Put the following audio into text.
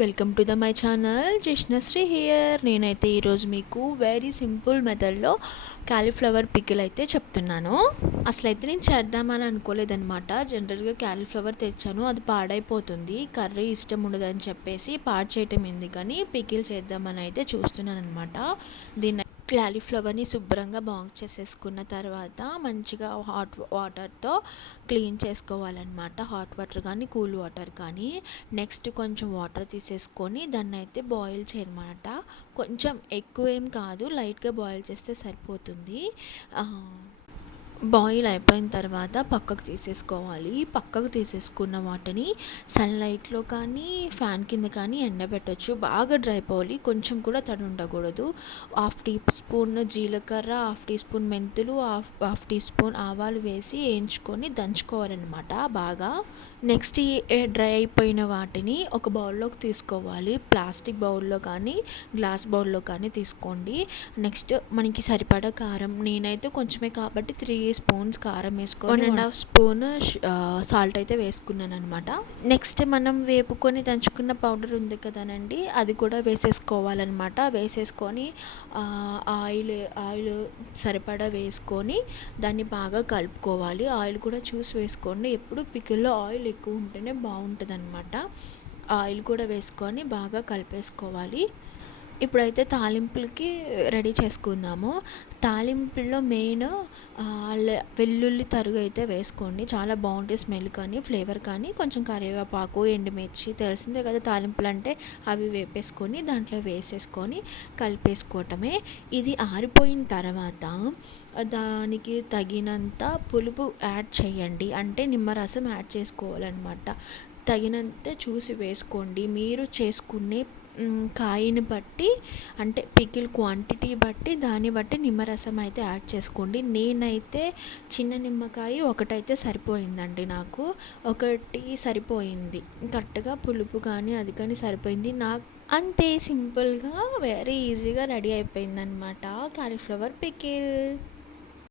Welcome to my channel Jashnasri here. నేనైతే ఈరోజు మీకు వెరీ సింపుల్ మెథడ్లో క్యాలీఫ్లవర్ పికిల్ అయితే చెప్తున్నాను. అసలైతే నేను చేద్దామని అనుకోలేదన్నమాట. జనరల్గా క్యాలీఫ్లవర్ తెచ్చాను, అది పాడైపోతుంది, కర్రీ ఇష్టం ఉండదని చెప్పేసి పాడు చేయటం ఎందుకని పికిల్ చేద్దామని అయితే చూస్తున్నాను అనమాట. దీన్ని క్యాలీఫ్లవర్ని శుభ్రంగా బాగు చేసేసుకున్న తర్వాత మంచిగా హాట్ వాటర్తో క్లీన్ చేసుకోవాలన్నమాట. హాట్ వాటర్ కానీ కూల్ వాటర్ కానీ. నెక్స్ట్ కొంచెం వాటర్ తీసేసుకొని దాన్ని అయితే బాయిల్ చేయనమాట. కొంచెం ఎక్కువ ఏం కాదు, లైట్గా బాయిల్ చేస్తే సరిపోతుంది. బాయిల్ అయిపోయిన తర్వాత పక్కకు తీసేసుకోవాలి. పక్కకు తీసేసుకున్న వాటిని సన్లైట్లో కానీ ఫ్యాన్ కింద కానీ ఎండబెట్టచ్చు. బాగా డ్రై అయిపోవాలి, కొంచెం కూడా తడి ఉండకూడదు. 1/2 టీ స్పూన్ జీలకర్ర, 1/2 టీ స్పూన్ మెంతులు, 1/2 టీ స్పూన్ ఆవాలు వేసి వేయించుకొని దంచుకోవాలన్నమాట బాగా. నెక్స్ట్ ఈ డ్రై అయిపోయిన వాటిని ఒక బౌల్లోకి తీసుకోవాలి. ప్లాస్టిక్ బౌల్లో కానీ గ్లాస్ బౌల్లో కానీ తీసుకోండి. నెక్స్ట్ మనకి సరిపడా కారం, నేనైతే కొంచెమే కాబట్టి 3 స్పూన్స్ కారం వేసుకొని 1.5 స్పూన్ సాల్ట్ అయితే వేసుకున్నాను అనమాట. నెక్స్ట్ మనం వేపుకొని దంచుకున్న పౌడర్ ఉంది కదానండి, అది కూడా వేసేసుకోవాలన్నమాట. వేసేసుకొని ఆయిల్ సరిపడా వేసుకొని దాన్ని బాగా కలుపుకోవాలి. ఆయిల్ కూడా చూసి వేసుకోండి, ఎప్పుడు పికిల్లో ఆయిల్ ఎక్కువ ఉంటేనే బాగుంటుంది అనమాట. ఆయిల్ కూడా వేసుకొని బాగా కలిపేసుకోవాలి. ఇప్పుడైతే తాలింపులకి రెడీ చేసుకుందాము. తాలింపుల్లో మెయిన్ వెల్లుల్లి తరుగు అయితే వేసుకోండి, చాలా బాగుంటుంది స్మెల్ కానీ ఫ్లేవర్ కానీ. కొంచెం కరివేపాకు, ఎండుమిర్చి, తెలిసిందే కదా తాలింపులు అంటే, అవి వేపేసుకొని దాంట్లో వేసేసుకొని కలిపేసుకోవటమే. ఇది ఆరిపోయిన తర్వాత దానికి తగినంత పులుపు యాడ్ చేయండి, అంటే నిమ్మరసం యాడ్ చేసుకోవాలన్నమాట. తగినంత చూసి వేసుకోండి. మీరు చేసుకునే కాయని బట్టి, అంటే పికిల్ క్వాంటిటీ బట్టి, దాన్ని బట్టి నిమ్మరసం అయితే యాడ్ చేసుకోండి. నేనైతే చిన్న నిమ్మకాయ ఒకటైతే సరిపోయిందండి, నాకు ఒకటి సరిపోయింది. కరెక్ట్గా పులుపు కానీ అది కానీ సరిపోయింది నాకు. అంతే సింపుల్గా వెరీ ఈజీగా రెడీ అయిపోయిందనమాట క్యాలీఫ్లవర్ పికిల్.